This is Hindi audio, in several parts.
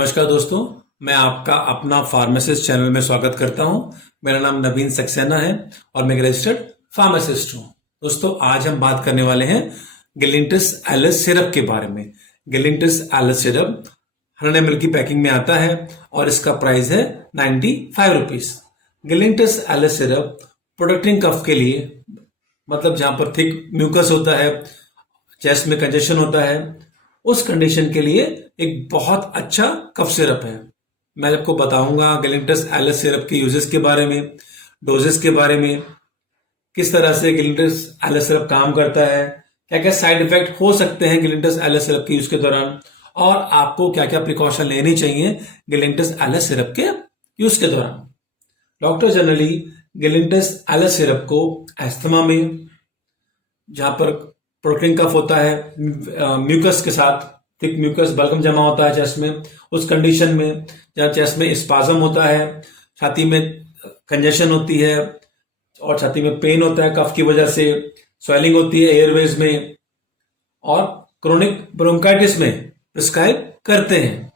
नमस्कार दोस्तों, मैं आपका अपना फार्मासिस्ट चैनल में स्वागत करता हूं। मेरा नाम नवीन सक्सेना है और मैं रजिस्टर्ड फार्मासिस्ट हूं। दोस्तों, आज हम बात करने वाले हैं गिलिंटिस एलिस सिरप के बारे में। गिलिंटिस एलिस सिरप 100 ml की पैकिंग में आता है और इसका प्राइस है 95 रुपीज। गिलिंटिस एलिस सिरप प्रोटेक्टिंग कफ के लिए, मतलब जहां पर थिक म्यूकस होता है, चेस्ट में कंजेशन होता है, उस कंडीशन के लिए एक बहुत अच्छा कफ सिरप है। मैं आपको बताऊंगा गिलिंटिस एलिस सिरप के यूजेस के बारे में, डोजेस के बारे में, किस तरह से गिलिंटिस एलिस सिरप काम करता है, क्या क्या साइड इफेक्ट हो सकते हैं गिलिंटिस एलिस सिरप के यूज के दौरान, और आपको क्या क्या प्रिकॉशन लेनी चाहिए गिलिंटिस एलिस सिरप के यूज के दौरान। डॉक्टर जनरली गिलिंटिस एलिस सिरप को एस्थमा में, जहां पर प्रोटीन कफ होता है म्यूकस के साथ, थिक म्यूकस बल्गम जमा होता है चेस्ट में, उस कंडीशन में जहाँ चेस्ट में स्पाज्म होता है, छाती में कंजेशन होती है और छाती में पेन होता है कफ की वजह से, स्वेलिंग होती है एयरवेज में, और क्रोनिक ब्रोंकाइटिस में प्रिस्क्राइब करते हैं।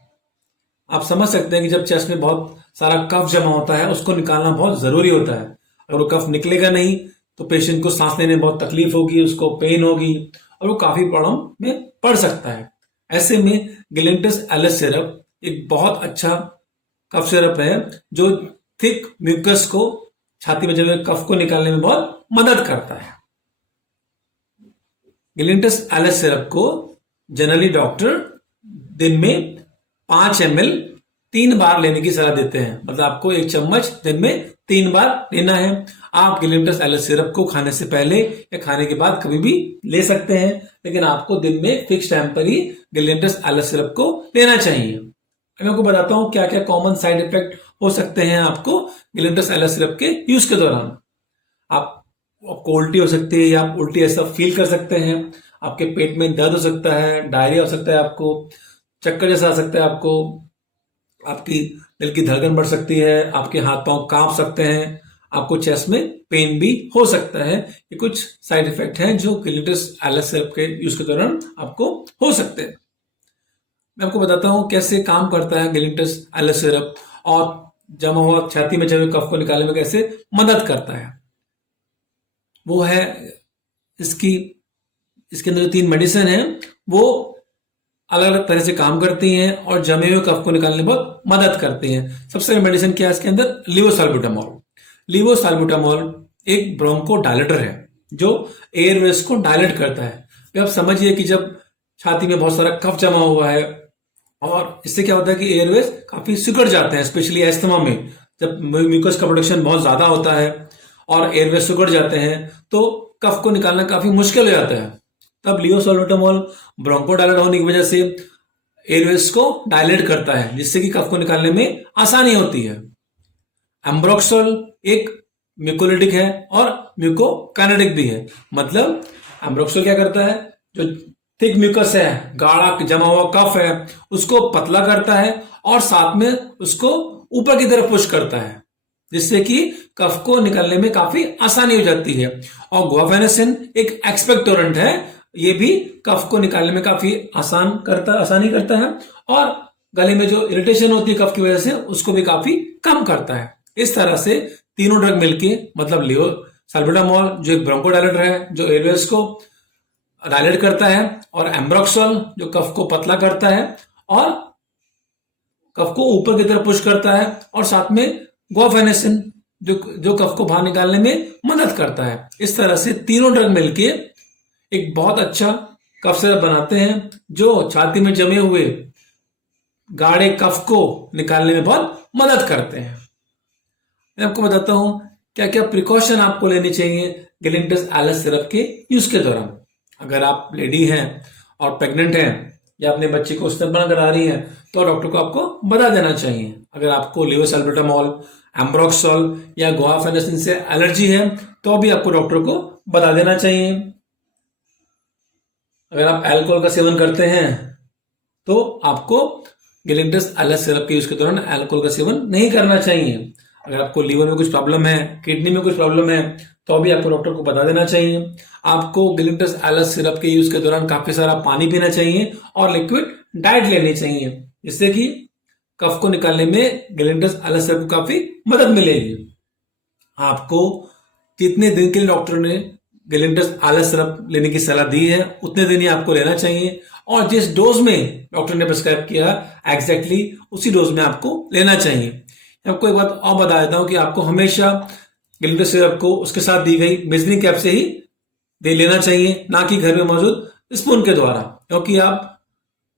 आप समझ सकते हैं कि जब चेस्ट में बहुत सारा कफ जमा होता है, उसको निकालना बहुत जरूरी होता है। अगर वो कफ निकलेगा नहीं तो पेशेंट को सांस लेने में बहुत तकलीफ होगी, उसको पेन होगी और वो काफी प्रॉब्लम में पड़ सकता है। ऐसे में गिलिंटिस एलिस सिरप एक बहुत अच्छा कफ सिरप है जो थिक म्यूकस को, छाती में जमे कफ को निकालने में बहुत मदद करता है। गिलिंटिस एलिस सिरप को जनरली डॉक्टर दिन में 5 ml 3 बार लेने की सलाह देते हैं। मतलब आपको 1 चम्मच दिन में 3 बार लेना है। आप गिलिंटिस एलिस सिरप को खाने से पहले या खाने के बाद कभी भी ले सकते हैं, लेकिन आपको दिन में फिक्स टाइम पर ही गिलिंटिस एलिस सिरप को लेना चाहिए। मैं आपको बताता हूं क्या क्या कॉमन साइड इफेक्ट हो सकते हैं आपको गिलिंटिस एलिस सिरप के यूज के दौरान। आपको उल्टी हो सकती है या आप उल्टी ऐसा फील कर सकते हैं, आपके पेट में दर्द हो सकता है, डायरिया हो सकता है, आपको चक्कर जैसा आ सकता है, आपको आपकी दिल की धड़कन बढ़ सकती है, आपके हाथ पांव कांप सकते हैं, आपको चेस्ट में पेन भी हो सकता है। ये कुछ साइड इफेक्ट हैं जो गिलिंटिस एलिस सिरप के यूज के दौरान आपको हो सकते हैं। मैं आपको बताता हूं कैसे काम करता है गिलिंटिस एलिस सिरप और जमा हुआ छाती में जमे कफ को निकालने में कैसे मदद करता है। वो है इसके अंदर जो 3 मेडिसिन है वो अलग अलग तरह से काम करती हैं और जमे हुए कफ को निकालने में बहुत मदद करती हैं। सबसे मेडिसिन क्या है इसके अंदर? लीवोसाल्ब्यूटामॉल। लीवोसाल्ब्यूटामॉल एक ब्रोंको डायलेटर है जो एयरवेज को डायलेट करता है। तो आप समझिए कि जब छाती में बहुत सारा कफ जमा हुआ है और इससे क्या होता है कि एयरवेज काफी सिकुड़ जाते हैं, स्पेशली एस्थमा में जब म्यूकस का प्रोडक्शन बहुत ज्यादा होता है और एयरवेज सिकुड़ जाते हैं तो कफ को निकालना काफी मुश्किल हो जाता है। तब लीवोसाल्ब्यूटामॉल ब्रोंको डायलेट होने की वजह से एयरवेज को डायलेट करता है, जिससे कि कफ को निकालने में आसानी होती है। एम्ब्रोक्सोल एक म्यूकोलिटिक है और म्यूकोकाइनेटिक भी है। मतलब एम्ब्रोक्सोल क्या करता है, जो थिक म्यूकस है, गाढ़ा जमा हुआ कफ है, उसको पतला करता है और साथ में उसको ऊपर की तरफ पुश करता है, जिससे कि कफ को निकालने में काफी आसानी हो जाती है। और गुआफेनेसिन एक एक्सपेक्टोरेंट है, ये भी कफ को निकालने में काफी आसानी करता है और गले में जो इरिटेशन होती है कफ की वजह से उसको भी काफी कम करता है। इस तरह से तीनों ड्रग मिलके, मतलब लीवोसाल्ब्यूटामॉल जो एक ब्रोंकोडायलेटर है जो एयरवेज को डायलेट करता है, और एम्ब्रोक्सोल जो कफ को पतला करता है और कफ को ऊपर की तरफ पुश करता है, और साथ में गुआफेनेसिन जो कफ को बाहर निकालने में मदद करता है। इस तरह से तीनों ड्रग मिलके एक बहुत अच्छा कफ सिरप बनाते हैं जो छाती में जमे हुए गाढ़े कफ को निकालने में बहुत मदद करते हैं। मैं आपको बताता हूं क्या क्या प्रिकॉशन आपको लेनी चाहिए गिलिंटिस एलिस सिरप के यूज के दौरान। अगर आप लेडी हैं और प्रेग्नेंट हैं या अपने बच्चे को स्तनपान करा रही हैं तो डॉक्टर को आपको बता देना चाहिए। अगर आपको लीवोसाल्ब्यूटामॉल, एम्ब्रोक्सोल या गुआफेनेसिन से एलर्जी है तो भी आपको डॉक्टर को बता देना चाहिए। अगर आप अल्कोहल का सेवन करते हैं तो आपको गिलिंटिस एलिस सिरप के यूज के दौरान अल्कोहल का सेवन नहीं करना चाहिए। अगर आपको लीवर में कुछ प्रॉब्लम है, किडनी में कुछ प्रॉब्लम है, तो भी आपको डॉक्टर को बता देना चाहिए। आपको गिलिंटिस एलिस सिरप के यूज के दौरान काफी सारा पानी पीना चाहिए और लिक्विड डाइट लेनी चाहिए, जिससे कि कफ को निकालने में गैलेंटस एलएस सिरप को काफी मदद मिलेगी। आपको कितने दिन के लिए डॉक्टर ने गैलेंटस एलएस सिरप लेने की सलाह दी है उतने दिन ही आपको लेना चाहिए, और जिस डोज में डॉक्टर ने प्रिस्क्राइब किया एग्जैक्टली उसी डोज में आपको लेना चाहिए। आपको एक बात और बता देता हूं कि आपको हमेशा गैलेंटस सिरप को उसके साथ दी गई मेजरिंग कैप से ही दे लेना चाहिए, ना कि घर में मौजूद स्पून के द्वारा, क्योंकि आप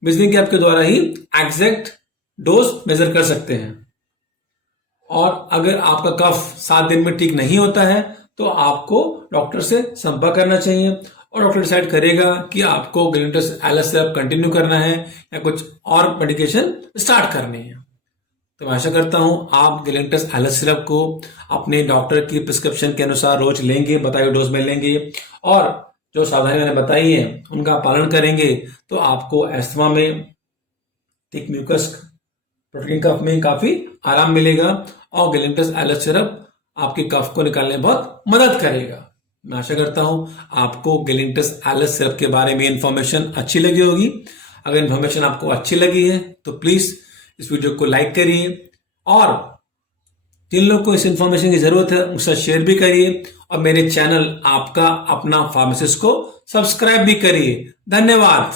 मेजरिंग कैप के द्वारा ही एग्जैक्ट डोज मेजर कर सकते हैं। और अगर आपका कफ 7 दिन में ठीक नहीं होता है तो आपको डॉक्टर से संपर्क करना चाहिए, और डॉक्टर डिसाइड करेगा कि आपको गैलेंटस एलएस सिरप कंटिन्यू करना है या कुछ और मेडिकेशन स्टार्ट करनी है। तो मैं आशा करता हूं आप गैलेंटस एलएस सिरप को अपने डॉक्टर की प्रिस्क्रिप्शन के अनुसार रोज लेंगे, बताए हुए डोज में लेंगे, और जो सावधानी मैंने बताई है उनका पालन करेंगे तो आपको अस्थमा में, थिक म्यूकस प्रोटीन कफ में काफी आराम मिलेगा, और गैलेंटस एलएस सिरप आपके कफ को निकालने में बहुत मदद करेगा। मैं आशा करता हूं आपको गैलेंटस एलएस सिरप के बारे में इंफॉर्मेशन अच्छी लगी होगी। अगर इंफॉर्मेशन आपको अच्छी लगी है तो प्लीज इस वीडियो को लाइक करिए, और जिन लोगों को इस इंफॉर्मेशन की जरूरत है उनसे शेयर भी करिए, और मेरे चैनल आपका अपना फार्मासिस्ट को सब्सक्राइब भी करिए। धन्यवाद।